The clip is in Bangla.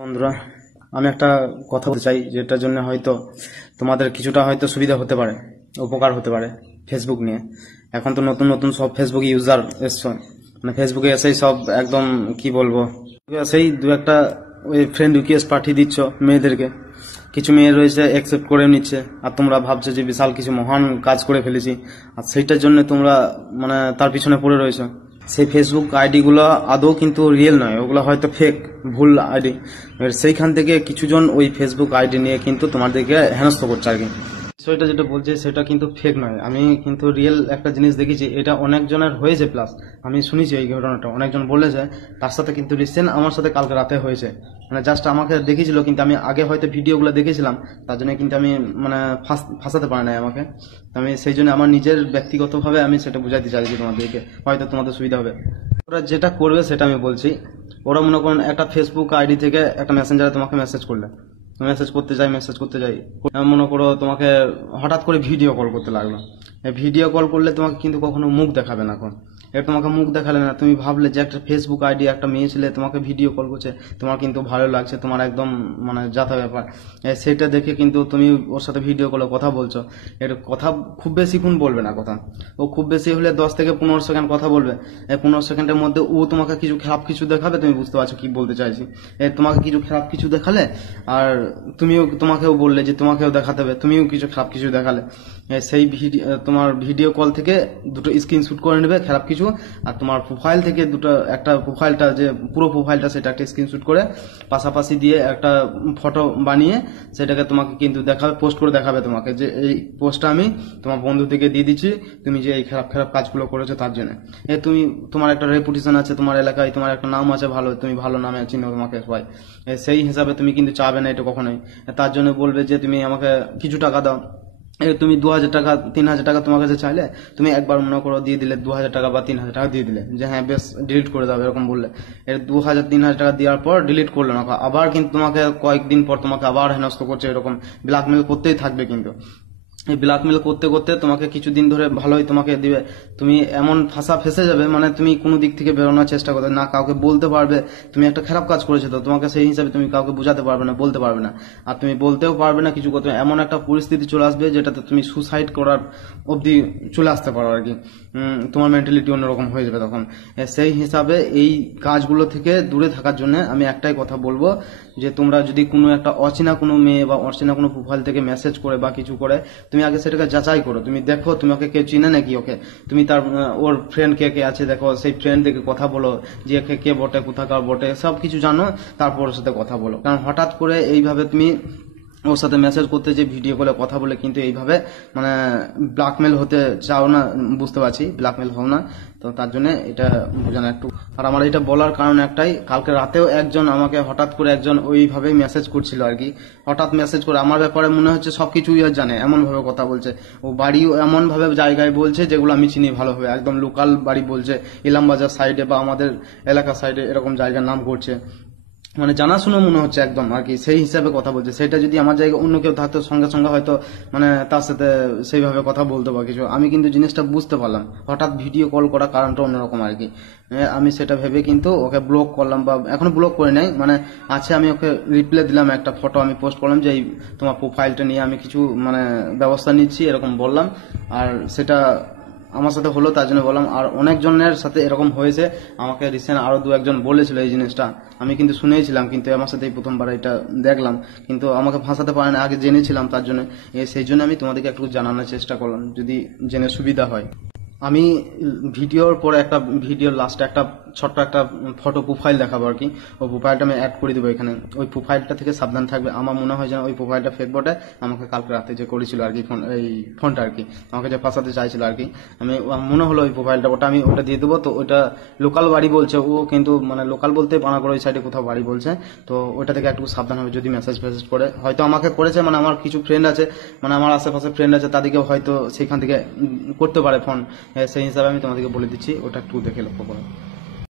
বন্ধুরা, আমি একটা কথা বলতে চাই, যেটার জন্য হয়তো তোমাদের কিছুটা হয়তো সুবিধা হতে পারে, উপকার হতে পারে ফেসবুক নিয়ে। এখন তো নতুন নতুন সব ফেসবুক ইউজার এসছো, মানে ফেসবুকে এসেই সব একদম কি বলবো, সেই দু একটা ওই ফ্রেন্ড রিকোয়েস্ট পাঠিয়ে দিচ্ছ মেয়েদেরকে। কিছু মেয়ে রয়েছে অ্যাকসেপ্ট করে নিচ্ছে, আর তোমরা ভাবছো যে বিশাল কিছু মহান কাজ করে ফেলেছি, আর সেইটার জন্য তোমরা মানে তার পিছনে পড়ে রয়েছো। সেই ফেসবুক আইডিগুলো আদৌ কিন্তু রিয়েল নয়, ওগুলো হয়তো ফেক, ভুল আইডি। সেইখান থেকে কিছুজন ওই ফেসবুক আইডি নিয়ে কিন্তু তোমাদেরকে হেনস্থ করছে আর কি। বিষয়টা যেটা বলছে সেটা কিন্তু ফেক নয়, আমি কিন্তু রিয়েল একটা জিনিস দেখেছি, এটা অনেকজনের হয়েছে। প্লাস আমি শুনেছি এই ঘটনাটা, অনেকজন বলেছে, তার সাথে কিন্তু রিসেন্ট আমার সাথে কালকে রাতে হয়েছে। মানে জাস্ট আমাকে দেখেছিল, কিন্তু আমি আগে হয়তো ভিডিওগুলো দেখেছিলাম, তার জন্য কিন্তু আমি মানে ফাঁসাতে পারি নাই আমাকে। আমি সেই জন্য আমার নিজের ব্যক্তিগতভাবে আমি সেটা বুঝাতে চাইছি তোমাদেরকে, হয়তো তোমাদের সুবিধা হবে। ওরা যেটা করবে সেটা আমি বলছি। ওরা মনে করেন একটা ফেসবুক আইডি থেকে একটা মেসেঞ্জারে তোমাকে মেসেজ করলে, মেসেজ করতে যাই মনে করো তোমাকে হঠাৎ করে ভিডিও কল করতে লাগলো। ভিডিও কল করলে তোমাকে কিন্তু কখনো মুখ দেখাবে না। এখন এর তোমাকে মুখ দেখালে না, তুমি ভাবলে যে একটা ফেসবুক আইডি একটা মেয়ে ছেলে তোমাকে ভিডিও কল করছে, তোমার কিন্তু ভালো লাগছে, তোমার একদম মানে যাতা ব্যাপার। সেটা দেখে কিন্তু তুমি ওর সাথে ভিডিও কলে কথা বলছো। এর কথা খুব বেশিক্ষণ বলবে না কথা, ও খুব বেশি হলে 10 থেকে 15 সেকেন্ড কথা বলবে। 15 সেকেন্ডের মধ্যে ও তোমাকে কিছু খারাপ কিছু দেখাবে, তুমি বুঝতে পারছো কি বলতে চাইছি। তোমাকে কিছু খারাপ কিছু দেখালে, আর তোমাকেও বললে যে তোমাকেও দেখাতে হবে, তুমিও কিছু খারাপ কিছু দেখালে, সেই তোমার ভিডিও কল থেকে দুটো স্ক্রিনশট করে নেবে খারাপ কিছু, আর তোমার প্রোফাইল থেকে একটা প্রোফাইলটা যে পুরো প্রোফাইলটা সেটা একটা স্ক্রিনশট করে পাশাপাশি দিয়ে একটা ফটো বানিয়ে সেটাকে তোমাকে কিন্তু দেখাবে, পোস্ট করে দেখাবে তোমাকে যে এই পোস্টটা আমি তোমার বন্ধু থেকে দিয়ে দিচ্ছি, তুমি যে এই খারাপ খারাপ কাজগুলো করেছো তার জন্য। তোমার একটা রেপুটেশন আছে, তোমার এলাকায় তোমার একটা নাম আছে ভালো, তুমি ভালো নামে চিনো তোমাকে সবাই। সেই হিসাবে তুমি কিন্তু চাবে না এটা কখনোই। তার জন্য বলবে যে তুমি আমাকে কিছু টাকা দাও। তুমি 2000 টাকা 3000 টাকা তোমার কাছে চাইলে, তুমি একবার মনে করো দিয়ে দিলে 2000 টাকা বা 3000 টাকা দিয়ে দিলে, যে হ্যাঁ বেশ ডিলিট করে দাও এরকম বললে। 2000-3000 টাকা দেওয়ার পর ডিলিট করলো না, আবার কিন্তু তোমাকে কয়েকদিন পর তোমাকে আবার হেনস্থ করছে, এরকম ব্ল্যাকমেল করতেই থাকবে। কিন্তু এই ব্ল্যাকমেল করতে করতে তোমাকে কিছুদিন ধরে ভালোই তোমাকে দিবে, তুমি এমন ফেসে যাবে, মানে তুমি কোনো দিক থেকে বেরোনোর চেষ্টা করবে না, কাউকে বলতে পারবে তুমি একটা খারাপ কাজ করেছো, তো তোমাকে সেই হিসাবে তুমি কাউকে বোঝাতে পারবে না, বলতে পারবে না, আর তুমি বলতেও পারবে না কিছু করতে। এমন একটা পরিস্থিতি চলে আসবে যেটাতে তুমি সুসাইড করার অবধি চলে আসতে পারো আর কি। তোমার মেন্টালিটি অন্যরকম হয়ে যাবে তখন। সেই হিসাবে এই কাজগুলো থেকে দূরে থাকার জন্য আমি একটাই কথা বলবো, যে তোমরা যদি কোনো একটা অচেনা কোনো মেয়ে বা অচেনা কোনো প্রোফাইল থেকে মেসেজ করে বা কিছু করে, তুমি আগে সেটাকে যাচাই করো, তুমি দেখো তুমি ওকে কেউ চিনে নাকি, ওকে তুমি তার ওর ফ্রেন্ড কে কে আছে দেখো, সেই ফ্রেন্ড থেকে কথা বলো, যে কে বটে কোথাকার বটে সব কিছু জানো, তারপর ওর সাথে কথা বলো। কারণ হঠাৎ করে এইভাবে তুমি ওর সাথে মেসেজ করতে যে ভিডিও কলে কথা বলে কিন্তু এইভাবে মানে ব্ল্যাকমেল হতে চাও না, বুঝতে পারছি, ব্ল্যাকমেল হও না। তো তার জন্য এটা বোঝানো একটু। আর আমার এটা বলার কারণ একটাই, কালকে রাতেও একজন আমাকে হঠাৎ করে একজন ওইভাবেই মেসেজ করছিল আর কি। হঠাৎ মেসেজ করে আমার ব্যাপারে মনে হচ্ছে সবকিছুই জানে, এমন ভাবে কথা বলছে। ও বাড়িও এমন ভাবে জায়গায় বলছে যেগুলো আমি চিনি ভালোভাবে, একদম লোকাল বাড়ি বলছে, ইলামবাজার সাইডে বা আমাদের এলাকার সাইডে এরকম জায়গার নাম করছে, মানে জানাশোনা মনে হচ্ছে একদম আর কি। সেই হিসাবে কথা বলছে, সেটা যদি আমার জায়গায় অন্য কেউ থাকতো সঙ্গে সঙ্গে হয়তো মানে তার সাথে সেইভাবে কথা বলতো বা কিছু। আমি কিন্তু জিনিসটা বুঝতে পারলাম, হঠাৎ ভিডিও কল করার কারণটা অন্যরকম আর কি। আমি সেটা ভেবে কিন্তু ওকে ব্লক করলাম, বা এখনো ব্লক করে নাই, মানে আছে। আমি ওকে রিপ্লাই দিলাম, একটা ফটো আমি পোস্ট করলাম যে এই তোমার প্রোফাইলটা নিয়ে আমি কিছু মানে ব্যবস্থা নিচ্ছি এরকম বললাম। আর সেটা আমার সাথে হলো তার জন্য বললাম। আর অনেকজনের সাথে এরকম হয়েছে, আমাকে রিসেন্ট আরো 2-1 জন বলেছিল এই জিনিসটা, আমি কিন্তু শুনেছিলাম, কিন্তু আমার সাথে প্রথমবার এটা দেখলাম, কিন্তু আমাকে ফাঁসাতে পারে না, আগে জেনেছিলাম। তার জন্য সেই জন্য আমি তোমাদেরকে একটু জানানোর চেষ্টা করলাম, যদি জেনে সুবিধা হয়। আমি ভিডিওর পরে একটা ভিডিওর লাস্টে একটা ছোট্ট একটা ফটো প্রোফাইল দেখাবো আর কি। ওই প্রোফাইলটা আমি অ্যাড করে দেবো এখানে, ওই প্রোফাইলটা থেকে সাবধান থাকবে। আমার মনে হয় যেন ওই প্রোফাইলটা ফেক বটে, আমাকে কালকে রাতে যে করেছিল আর কি এই ফোনটা আর কি, আমাকে যে ফাঁসাতে চাইছিল আর কি। আমি মনে হলো ওই প্রোফাইলটা, ওটা দিয়ে দেবো। তো ওটা লোকাল বাড়ি বলছে ও, কিন্তু মানে লোকাল বলতে পানাগড় ওই সাইডে কোথাও বাড়ি বলছে। তো ওটা থেকে একটু সাবধান হবে, যদি মেসেজ করে, হয়তো আমাকে করেছে, মানে আমার কিছু ফ্রেন্ড আছে, মানে আমার আশেপাশে ফ্রেন্ড আছে, তাদেরকে হয়তো সেখান থেকে করতে পারে ফোন। সেই হিসাবে আমি তোমাদেরকে বলে দিচ্ছি, ওটা একটু দেখে লক্ষ্য করো।